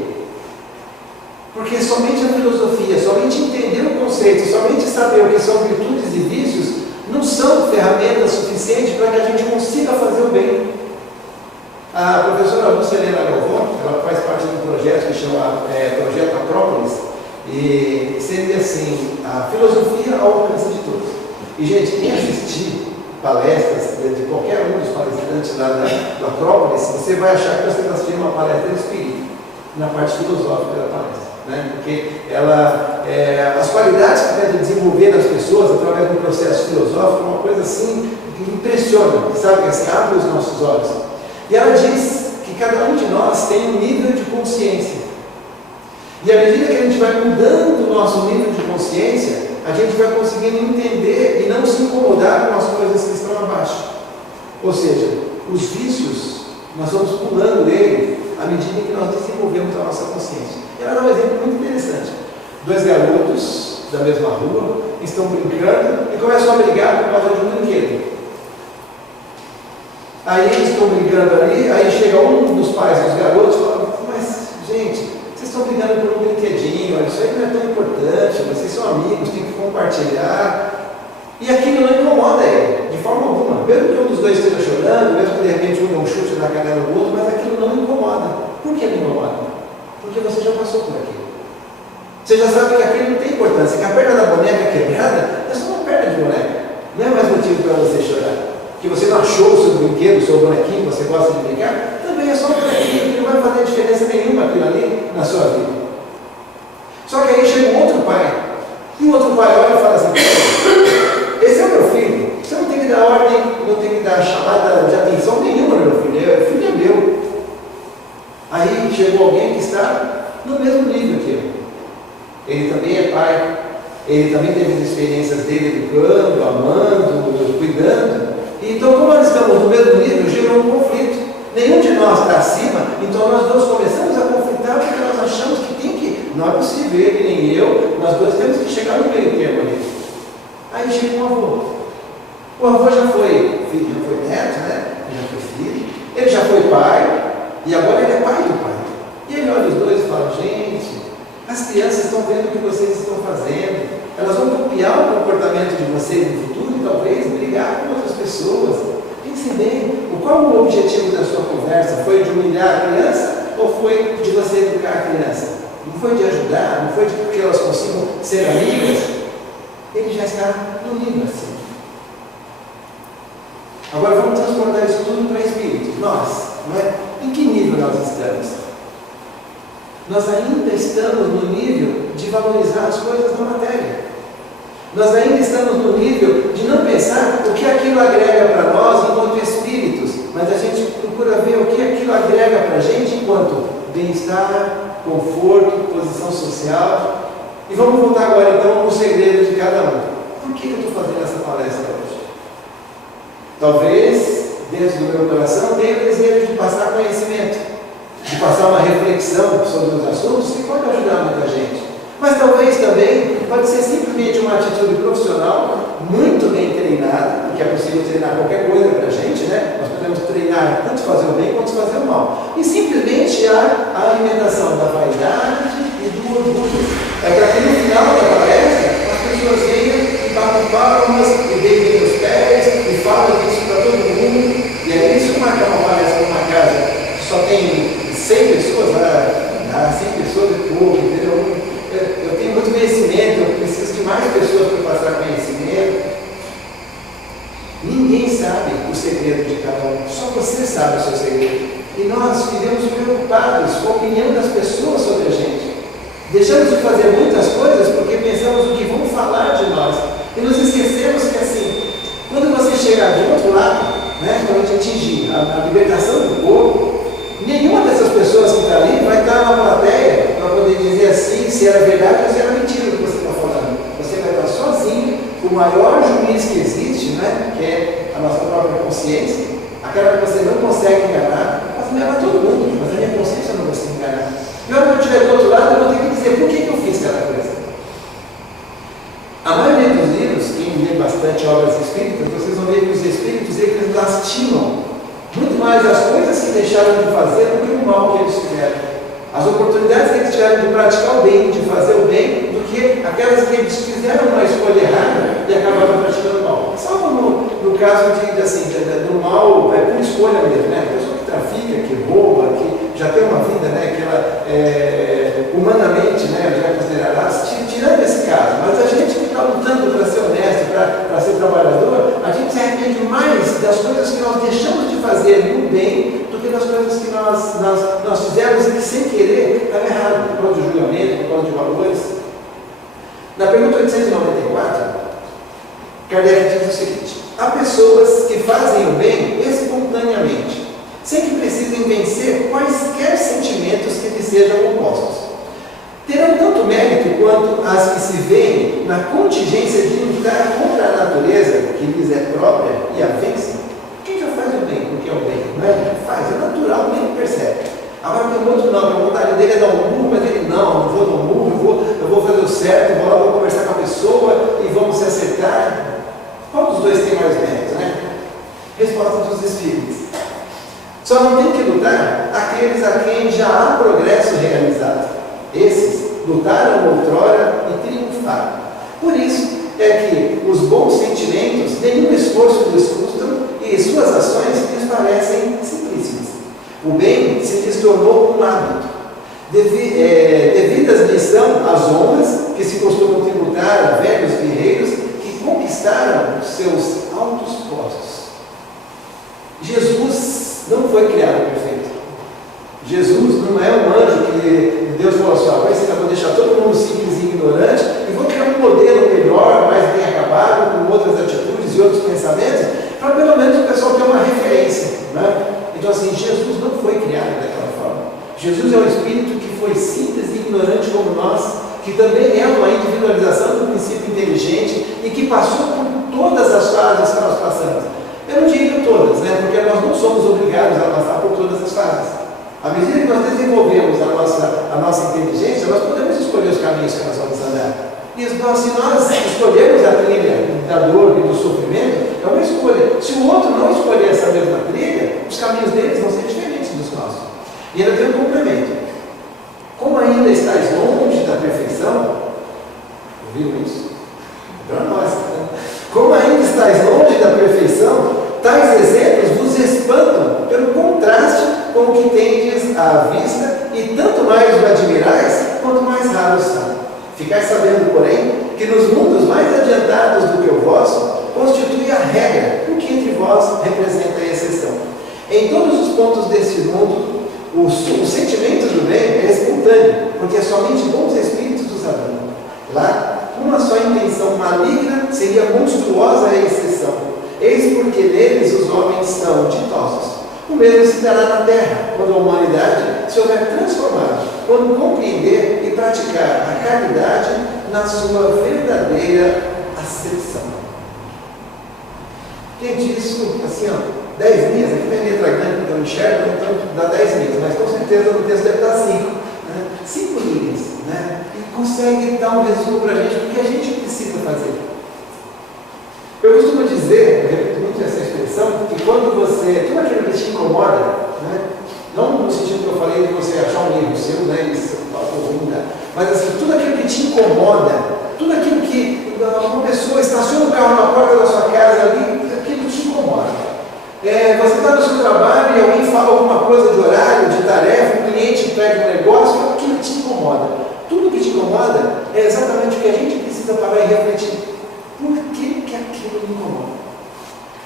Porque somente a filosofia, somente entender o conceito, somente saber o que são virtudes e vícios, não são ferramentas suficientes para que a gente consiga fazer o bem. A professora Lucilena Galvão, ela faz parte de um projeto que chama Projeto Acrópolis, e seria assim, a filosofia ao alcance de todos. E gente, quem assistir palestras de qualquer um dos palestrantes lá do Acrópolis, você vai achar que você está assistindo uma palestra de espírito, na parte filosófica da palestra. Né? Porque as qualidades que deve desenvolver nas pessoas através do processo filosófico é uma coisa assim que impressiona, sabe? Assim, abre os nossos olhos. E ela diz que cada um de nós tem um nível de consciência. E à medida que a gente vai mudando o nosso nível de consciência, a gente vai conseguindo entender e não se incomodar com as coisas que estão abaixo. Ou seja, os vícios, nós vamos pulando ele à medida que nós desenvolvemos a nossa consciência. E ela dá um exemplo muito interessante. Dois garotos da mesma rua estão brincando e começam a brigar por causa de um brinquedo. Aí eles estão brincando ali, aí chega um dos pais dos garotos e fala, mas gente, vocês estão brigando por um brinquedinho, olha, isso aí não é tão importante, vocês são amigos, tem que compartilhar. E aquilo não incomoda ele, de forma alguma. Mesmo que um dos dois esteja chorando, mesmo que de repente um dê um chute na canela do outro, mas aquilo não incomoda. Por que não incomoda? Porque você já passou por aquilo. Você já sabe que aquilo não tem importância, que a perna da boneca quebrada é só uma perna de boneca. Não é mais motivo para você chorar. Que você não achou o seu brinquedo, o seu bonequinho, que você gosta de brincar, também é só um bonequinho, que não vai fazer diferença nenhuma aquilo ali na sua vida. Só que aí chega um outro pai, e o outro pai olha e fala assim, esse é o meu filho, você dar ordem, não tenho que dar chamada de atenção nenhuma, meu filho. O filho é meu. Aí chegou alguém que está no mesmo nível que eu. Ele também é pai. Ele também teve as experiências dele educando, amando, cuidando. Então, como nós estamos no mesmo nível, gerou um conflito. Nenhum de nós está acima, então nós dois começamos a conflitar porque nós achamos que tem que. Não é possível, ele nem eu, nós dois temos que chegar no meio termo ali. Aí chega um avô. O avô já foi filho, já foi neto, né? Já foi filho, ele já foi pai, e agora ele é pai do pai. E ele olha os dois e fala: gente, as crianças estão vendo o que vocês estão fazendo, elas vão copiar o comportamento de vocês no futuro e talvez brigar com outras pessoas. Pense bem, qual o objetivo da sua conversa? Foi de humilhar a criança ou foi de você educar a criança? Não foi de ajudar, não foi de que elas consigam ser amigas? Ele já está no nível assim. Agora vamos transportar isso tudo para espíritos. Nós, não é? Em que nível nós estamos? Nós ainda estamos no nível de valorizar as coisas da matéria. Nós ainda estamos no nível de não pensar o que aquilo agrega para nós enquanto espíritos, mas a gente procura ver o que aquilo agrega para a gente enquanto bem-estar, conforto, posição social. E vamos voltar agora então no segredo de cada um. Por que eu estou fazendo essa palestra hoje? Talvez, dentro do meu coração, tenha o desejo de passar conhecimento, de passar uma reflexão sobre os assuntos que pode ajudar muita gente. Mas talvez também pode ser simplesmente uma atitude profissional muito bem treinada, porque é possível treinar qualquer coisa para a gente, né? Nós podemos treinar tanto fazer o bem quanto fazer o mal. E simplesmente a alimentação da vaidade e do orgulho. É para que no final da palestra as pessoas venham e batam palmas, e deitem os pés, e falam isso para todo mundo. E aí, se marcar uma palestra numa casa que só tem 100 pessoas, dá 100 pessoas e pouco, entendeu? Eu tenho muito conhecimento, eu preciso de mais pessoas para passar conhecimento. Ninguém sabe o segredo de cada um, só você sabe o seu segredo. E nós vivemos preocupados com a opinião das pessoas sobre a gente. Deixamos de fazer muitas coisas porque pensamos o que vão falar de nós. E nos esquecemos que assim, quando você chegar do outro lado, né, quando a gente atingir a libertação do corpo, nenhuma dessas pessoas que está ali vai estar na plateia para poder dizer assim se era verdade ou se era mentira o que você está falando. Você vai estar sozinho, o maior juiz que existe, né, que é a nossa própria consciência, aquela que você não consegue enganar, mas engana todo mundo, mas a minha consciência eu não consigo enganar. E quando eu estiver do outro lado, eu vou ter que dizer por que eu fiz cada coisa. A maioria dos livros, quem lê bastante obras espíritas, vocês vão ver que os espíritos eles lastimam muito mais as coisas que deixaram de fazer do que o mal que eles tiveram. As oportunidades que eles tiveram de praticar o bem, de fazer o bem, do que aquelas que eles fizeram uma escolha errada e acabaram praticando o mal. Salvo no caso do mal por escolha mesmo, né? A pessoa que trafica, que rouba, que já tem uma vida, né? Que ela humanamente, né? Já considerará, tirando esse caso. Mas a gente que está lutando para ser honesto, para ser trabalhador, a gente se arrepende mais das coisas que nós deixamos de fazer no bem do que das coisas que nós fizemos e que sem querer estava errado, por causa de julgamento, por causa de valores. Na pergunta 894, Kardec diz o seguinte: há pessoas que fazem o bem espontaneamente, sem que precisem vencer quaisquer sentimentos que lhes sejam opostos. Terão tanto mérito quanto as que se veem na contingência de lutar contra a natureza que lhes é própria e a vence. Quem já faz o bem porque é o bem, não é? Faz, é natural, nem percebe. Agora tem outro não, a vontade dele é dar um murro, mas ele não vou dar um murro, eu vou fazer o certo, vou lá, vou conversar com a pessoa e vamos se acertar. Qual dos dois tem mais mérito, né? Resposta dos espíritos. Só não tem que lutar aqueles a quem já há progresso realizado. Esses lutaram outrora e triunfaram. Por isso é que os bons sentimentos nenhum esforço lhes custam e suas ações lhes parecem simplíssimas. O bem se lhes tornou um hábito. Devidas lhes são as honras que se costumam tributar a velhos guerreiros que conquistaram seus altos postos. Jesus não foi criado perfeito. Jesus não é um anjo que Deus falou assim: eu vou deixar todo mundo simples e ignorante e vou criar um modelo melhor, mais bem acabado, com outras atitudes e outros pensamentos, para pelo menos o pessoal ter uma referência, né? Então assim, Jesus não foi criado daquela forma. Jesus é um Espírito que foi simples e ignorante como nós, que também é uma individualização do princípio inteligente e que passou por todas as fases que nós passamos. Eu não digo todas, né? Porque nós não somos obrigados a passar por todas as fases. À medida que nós desenvolvemos a nossa inteligência, nós podemos escolher os caminhos que nós vamos andar. E se nós escolhermos a trilha da dor e do sofrimento, é uma escolha. Se o outro não escolher essa mesma trilha, os caminhos deles vão ser diferentes dos nossos. E ainda tem um complemento. Como ainda estás longe da perfeição, ouviram isso? Para nós. Né? Como ainda estás longe da perfeição, tais exemplos vos espantam pelo contraste com o que tendes à vista, e tanto mais o admirais, quanto mais raros são. Ficais sabendo, porém, que nos mundos mais adiantados do que o vosso, constitui a regra, o que entre vós representa a exceção. Em todos os pontos deste mundo, o sentimento do bem é espontâneo, porque somente bons espíritos os habitam. Lá, uma só intenção maligna seria monstruosa a exceção. Eis porque neles os homens são ditosos. O mesmo se dará na terra, quando a humanidade se houver transformado, quando compreender e praticar a caridade na sua verdadeira acepção. Gente, isso, assim, 10 linhas, aqui tem letra grande, então eu enxergo, então dá 10 linhas, mas com certeza no texto deve dar 5. Né? 5 linhas, né? E consegue dar um resumo para a gente, porque a gente precisa fazer. Eu costumo dizer, eu repito muito essa expressão, que quando você, tudo aquilo que te incomoda, né? Não no sentido que eu falei de você achar um erro seu, né? Isso mas assim, tudo aquilo que te incomoda, tudo aquilo que uma pessoa estaciona o carro na porta da sua casa ali, aquilo te incomoda. Você está no seu trabalho e alguém fala alguma coisa de horário, de tarefa, o cliente pede um negócio, aquilo te incomoda. Tudo que te incomoda é exatamente o que a gente precisa parar e refletir. Por que aquilo me incomoda?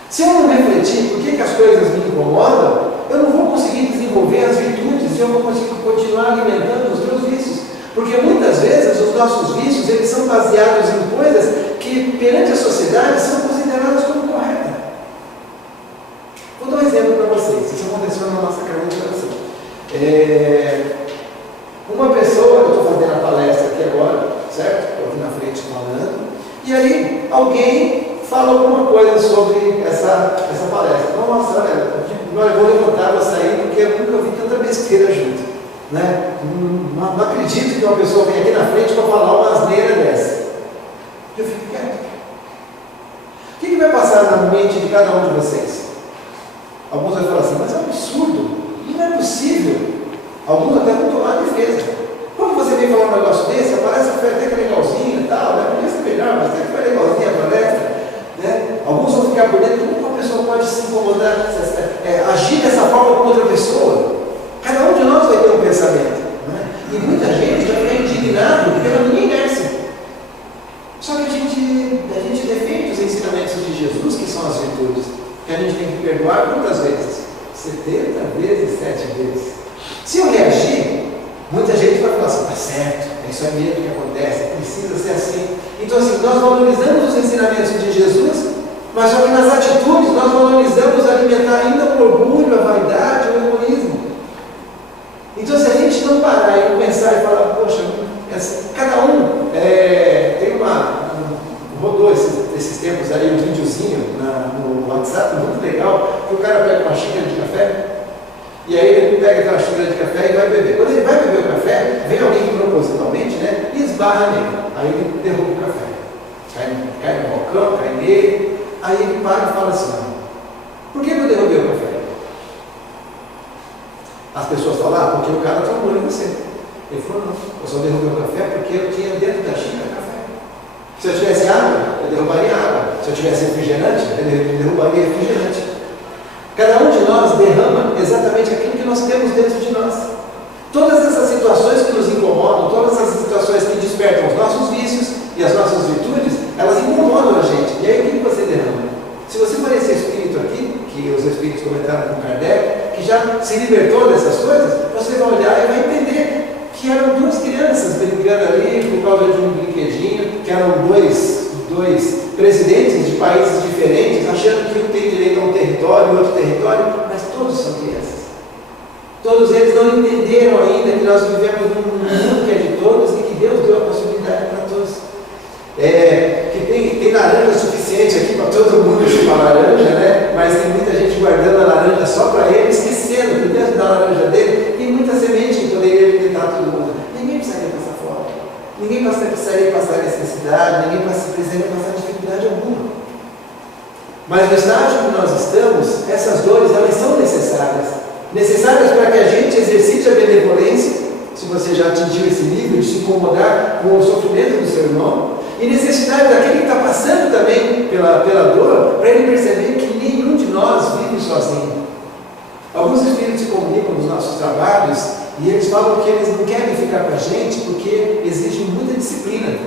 Se eu não refletir por que as coisas me incomodam, eu não vou conseguir desenvolver as virtudes e eu vou conseguir continuar alimentando os meus vícios. Porque muitas vezes os nossos vícios eles são baseados em coisas que perante a sociedade são consideradas como corretas. Vou dar um exemplo para vocês. Isso aconteceu na nossa carreira de oração. Uma pessoa, eu estou fazendo a palestra aqui agora, certo? Estou aqui na frente falando. E aí, alguém fala alguma coisa sobre essa palestra. Nossa, eu vou levantar, vou sair, porque eu nunca vi tanta besteira junto. Né? Não acredito que uma pessoa venha aqui na frente para falar uma asneira dessa. Eu fico quieto. O que vai passar na mente de cada um de vocês? Alguns vão falar assim, mas é um absurdo, não é possível. Alguns até vão tomar a defesa. Quando você vem falar um negócio desse, a palestra foi até que legalzinha e tal, né? Podia ser melhor, mas até que foi legalzinha a palestra. Né? Alguns vão ficar por dentro, como uma pessoa pode se incomodar, agir dessa forma com outra pessoa? Cada um de nós vai ter um pensamento. Né? E muita gente vai ficar indignado pela minha inércia. Só que a gente defende os ensinamentos de Jesus, que são as virtudes, que a gente tem que perdoar quantas vezes? 70 vezes, 7 vezes. Se eu reagir, muita gente vai falar assim, está certo, é isso aí mesmo que acontece, precisa ser assim. Então assim, nós valorizamos os ensinamentos de Jesus, mas só que nas atitudes nós valorizamos alimentar ainda o orgulho, a vaidade, o egoísmo. Então se a gente não parar e não pensar e falar, poxa, cada um tem rodou esses tempos aí um videozinho no WhatsApp, muito legal, que o cara pega uma xícara de café, e aí ele pega aquela xícara de café e vai beber. Quando ele vai beber o café, vem alguém que propositalmente, né, e esbarra nele. Aí ele derruba o café. Cai no balcão, cai nele. Aí ele para e fala assim, por que eu derrubei o café? As pessoas falam, porque o cara trombou em você. Ele falou, não, eu só derrubei o café porque eu tinha dentro da xícara café. Se eu tivesse água, eu derrubaria água. Se eu tivesse refrigerante, eu derrubaria refrigerante. Cada um de nós derrama exatamente aquilo que nós temos dentro de nós. Todas essas situações que nos incomodam, todas essas situações que despertam os nossos vícios e as nossas virtudes, elas incomodam a gente. E aí o que você derrama? Se você for esse espírito aqui, que os espíritos comentaram com Kardec, que já se libertou dessas coisas, você vai olhar e vai entender que eram duas crianças brincando ali por causa de um brinquedinho, que eram dois presidentes de países diferentes, achando que um tem direito a um território e outro território, mas todos são crianças. Todos eles não entenderam ainda que nós vivemos num mundo que é de todos e que Deus deu a possibilidade para todos. Que tem laranja suficiente aqui para todo mundo chupar laranja, né? Mas tem muita gente guardando a laranja só para ele, esquecendo que dentro da laranja dele tem muita semente que poderia alimentar todo mundo. Ninguém precisaria passar fome, ninguém precisaria passar necessidade, ninguém precisaria passar dificuldade alguma. Mas no estágio que nós estamos, essas dores elas são necessárias para que a gente exercite a benevolência, se você já atingiu esse nível de se incomodar com o sofrimento do seu irmão, e necessidade daquele que está passando também pela dor, para ele perceber que nenhum de nós vive sozinho. Alguns espíritos se comunicam nos nossos trabalhos e eles falam que eles não querem ficar com a gente porque exige muita disciplina.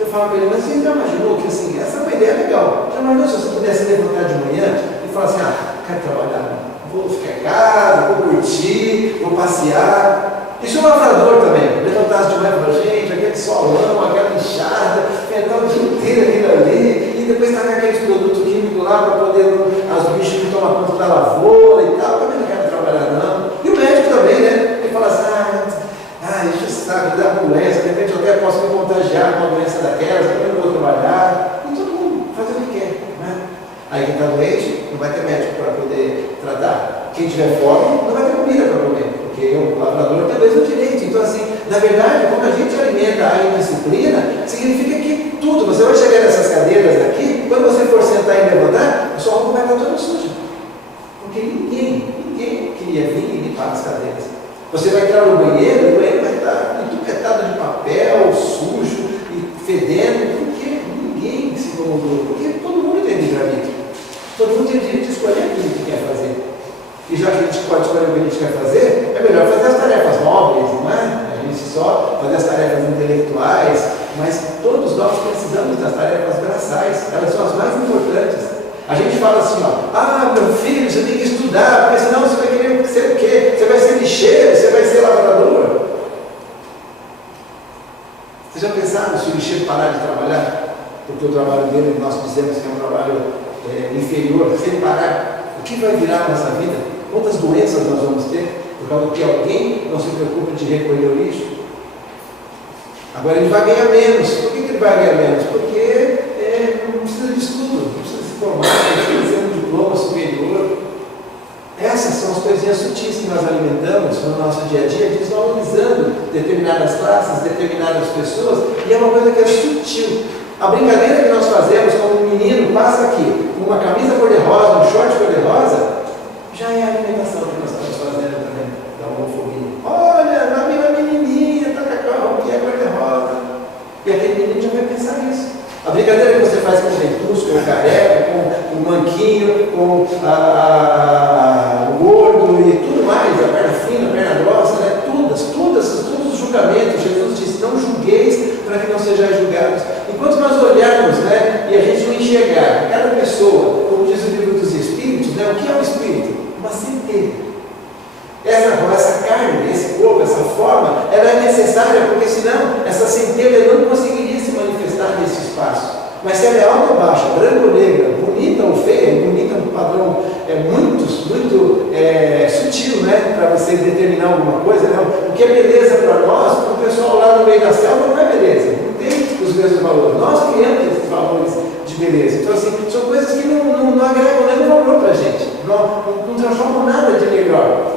Eu falo para ele, mas você já imaginou que assim, essa é uma ideia legal? Já imaginou se você pudesse levantar de manhã e falar assim, quero trabalhar, vou ficar em casa, vou curtir, vou passear. Isso é um lavrador também, levantasse de manhã para a gente, aquele solão, aquela enxada, enfrentar o dia inteiro aquilo ali, e depois tacar aqueles produtos químicos lá para poder os bichos que tomam conta da lavoura e tal, também não quero trabalhar não. E o médico também, né? Ele fala assim, deixa eu saber, dá uma doença, de repente eu até posso me contagiar com uma doença daquelas, também não vou trabalhar, e todo mundo faz o que quer, né? Aí quem está doente não vai ter médico para poder tratar. Quem tiver fome não vai ter comida para comer, porque o lavrador tem o mesmo direito. Então, assim, na verdade, quando a gente alimenta a indisciplina, significa que tudo, você vai chegar nessas cadeiras aqui, quando você for sentar e levantar, a sua roupa vai estar toda suja. Porque ninguém queria vir e limpar as cadeiras. Você vai entrar no banheiro, o banheiro vai estar entupetado de papel, sujo e fedendo, porque ninguém se incomodou, porque todo mundo tem livre-arbítrio. Todo mundo tem o direito de escolher aquilo que quer fazer. E já que a gente pode escolher o que a gente quer fazer, é melhor fazer as tarefas nobres, não é? A gente só fazer as tarefas intelectuais, mas todos nós precisamos das tarefas braçais, elas são as mais importantes. A gente fala assim, meu filho, você tem que estudar, porque senão você vai querer ser o quê? Você vai ser lixeiro, você vai ser lavrador. Vocês já pensaram se o lixeiro parar de trabalhar? Porque o trabalho dele, nós dizemos que é um trabalho inferior, se ele parar, o que vai virar a nossa vida? Quantas doenças nós vamos ter por causa que alguém não se preocupa de recolher o lixo? Agora ele vai ganhar menos. Por que ele vai ganhar menos? Porque não precisa de estudo, não precisa se formar, não precisa ter um diploma superior. Essas são as coisinhas sutis que nós alimentamos no nosso dia a dia, desvalorizando determinadas classes, determinadas pessoas, e é uma coisa que é sutil. A brincadeira que nós fazemos quando um menino passa aqui com uma camisa cor-de-rosa, um short cor-de-rosa, já é a alimentação que nós estamos fazendo também, da homofobia. Olha, a minha menininha está com a roupinha cor-de-rosa. E aquele menino já vai pensar nisso. A brincadeira que você faz com o dentus, com o careca, com o manquinho, com o gordo e tudo mais, a perna fina, a perna grossa, né? Todos os julgamentos. Jesus disse, não julgueis para que não sejais julgados. Enquanto nós olharmos, né, e a gente não enxergar cada pessoa, como diz o livro dos Espíritos, né, o que é o Espírito? Uma centelha. Essa carne, esse corpo, essa forma, ela é necessária, porque senão essa centelha não conseguiria se manifestar nesse espaço. Mas se ela é alta ou baixa, branca ou negra, bonita ou feia, bonita no padrão muito sutil, né, para você determinar alguma coisa, né? O que é beleza para nós, para o pessoal lá no meio da selva não é beleza, não tem os mesmos valores. Nós criamos esses valores de beleza. Então, assim, são coisas que não agregam nenhum valor para a gente, não transformam nada de melhor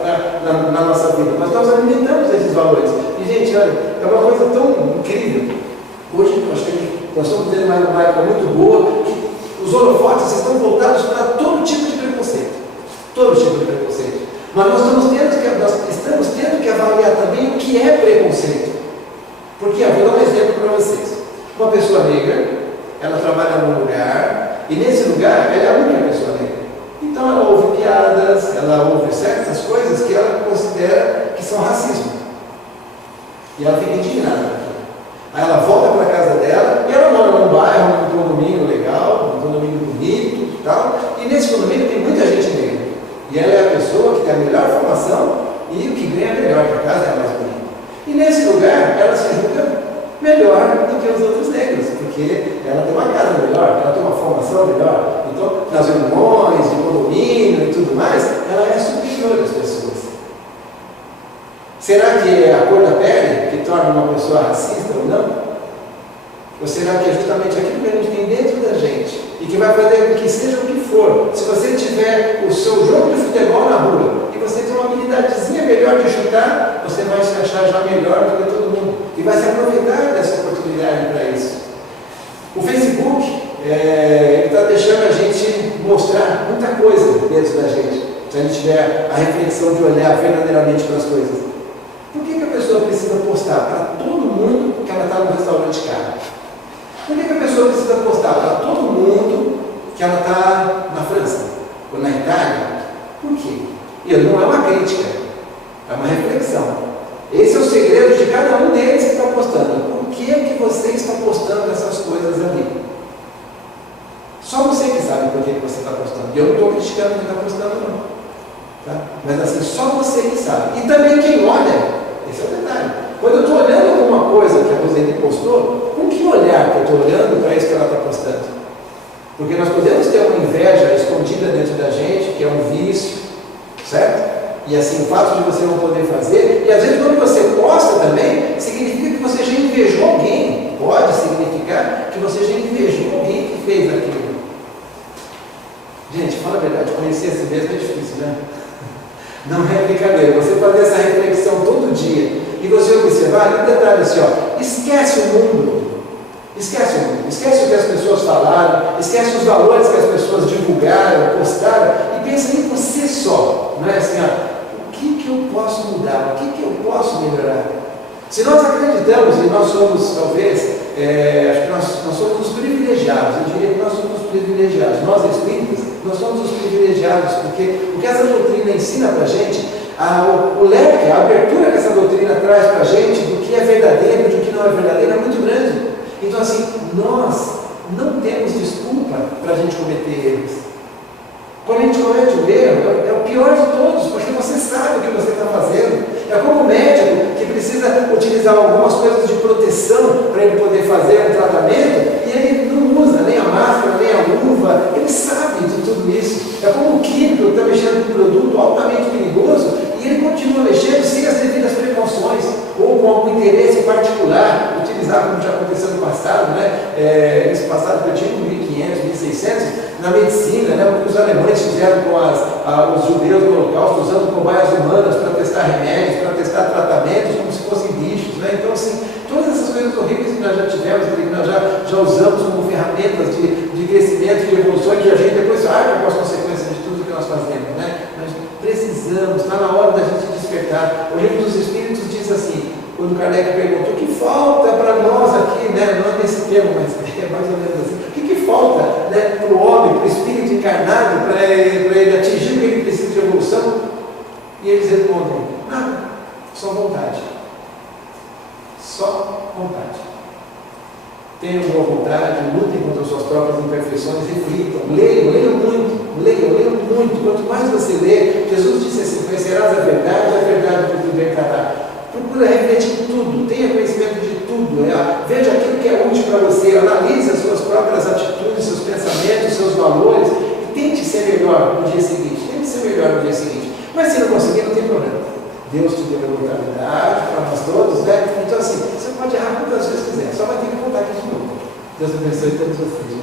na nossa vida, mas nós alimentamos esses valores. E, gente, olha, é uma coisa tão incrível. Hoje, nós estamos vivendo uma época muito boa, que os holofotes estão voltados para todo tipo de preconceito. Todo tipo de preconceito. Mas nós estamos tendo que avaliar também o que é preconceito. Porque, vou dar um exemplo para vocês. Uma pessoa negra, ela trabalha num lugar, e nesse lugar ela é a única pessoa negra. Então ela ouve piadas, ela ouve certas coisas que ela considera que são racismo. E ela fica indignada. Aí ela volta para a casa dela, e ela mora num bairro, num condomínio legal, num condomínio bonito e tal, e nesse condomínio tem muita gente negra. E ela é a pessoa que tem a melhor formação e o que ganha melhor, para a casa é a mais bonita. E nesse lugar ela se julga melhor do que os outros negros, porque ela tem uma casa melhor, ela tem uma formação melhor. Então, nas reuniões, de condomínio e tudo mais, ela é superior às pessoas. Será que é a cor da pele que torna uma pessoa racista ou não? Ou será que é justamente aquilo que a gente tem dentro da gente e que vai fazer com que seja o que for? Se você tiver o seu jogo de futebol na rua e você tem uma habilidadezinha melhor de chutar, você vai se achar já melhor do que todo mundo e vai se aproveitar dessa oportunidade para isso. O Facebook está deixando a gente mostrar muita coisa dentro da gente, se a gente tiver a reflexão de olhar verdadeiramente para as coisas. Por que a pessoa precisa postar para todo mundo que ela está no restaurante caro? Por que a pessoa precisa postar para todo mundo que ela está na França ou na Itália? Por quê? E não é uma crítica, é uma reflexão. Esse é o segredo de cada um deles que está postando. Por que você está postando essas coisas ali? Só você que sabe por que você está postando. Eu não estou criticando quem está postando, não. Tá? Mas assim, só você que sabe. E também quem olha. Esse é o detalhe. Quando eu estou olhando alguma coisa que a Roseli postou, com que olhar que eu estou olhando para isso que ela está postando? Porque nós podemos ter uma inveja escondida dentro da gente, que é um vício, certo? E assim, o fato de você não poder fazer, e às vezes quando você posta também, significa que você já invejou alguém. Pode significar que você já invejou alguém que fez aquilo. Gente, fala a verdade, conhecer a si mesmo é difícil, né? Não é brincadeira, você fazer essa reflexão todo dia e você observar, um detalhe assim, ó, esquece o mundo, esquece o que as pessoas falaram, esquece os valores que as pessoas divulgaram, postaram e pensa em você só, não é assim, ó, o que eu posso mudar, o que eu posso melhorar? Se nós acreditamos e nós somos, talvez, acho que nós somos os privilegiados, eu diria que nós somos os privilegiados, nós espíritas, nós somos os privilegiados, porque o que essa doutrina ensina para a gente, o leque, a abertura que essa doutrina traz para a gente do que é verdadeiro e do que não é verdadeiro é muito grande. Então assim, nós não temos desculpa para a gente cometer erros. Quando a gente comete o erro, é o pior de todos, porque você sabe o que você está fazendo. É como o médico que precisa utilizar algumas coisas de proteção para ele poder fazer um tratamento e ele não usa nem a máscara, nem a luva, ele sabe de tudo isso. É como o químico que está mexendo com um produto altamente perigoso e ele continua mexendo sem as devidas precauções ou com algum interesse particular, utilizar como já aconteceu no passado, né? Esse passado que eu tive em 1500, 1600, na medicina, né? O que os alemães fizeram com os judeus no Holocausto, usando cobaias humanas para testar remédios, para testar tratamentos, como se fossem bichos, né? Então, assim, todas essas coisas horríveis que nós já tivemos, que nós já usamos como ferramentas de crescimento, de evolução, que a gente depois arca com as consequências de tudo que nós fazemos, né? Nós precisamos, está na hora da gente despertar. O Livro dos Espíritos diz assim, quando Kardec perguntou, o que falta para nós aqui, né? Não é nesse termo, mas é mais ou menos assim, o que falta, né, para o homem, para o espírito encarnado, para ele atingir o que ele precisa de evolução? E eles respondem, nada, só vontade. Só vontade. Tenham boa vontade, lutem contra as suas próprias imperfeições, reflitam, leiam muito. Quanto mais você lê, Jesus disse assim, conhecerás a verdade vos libertará. Procura refletir tudo, tenha conhecimento de tudo, veja aquilo que é útil para você, analise as suas próprias atitudes, seus pensamentos, seus valores e tente ser melhor no dia seguinte. Mas se não conseguir, não tem problema. Deus te deu a imortalidade para nós todos, né? Então assim, você pode errar quantas vezes quiser, só vai ter que voltar aqui de novo. Deus abençoe todos vocês.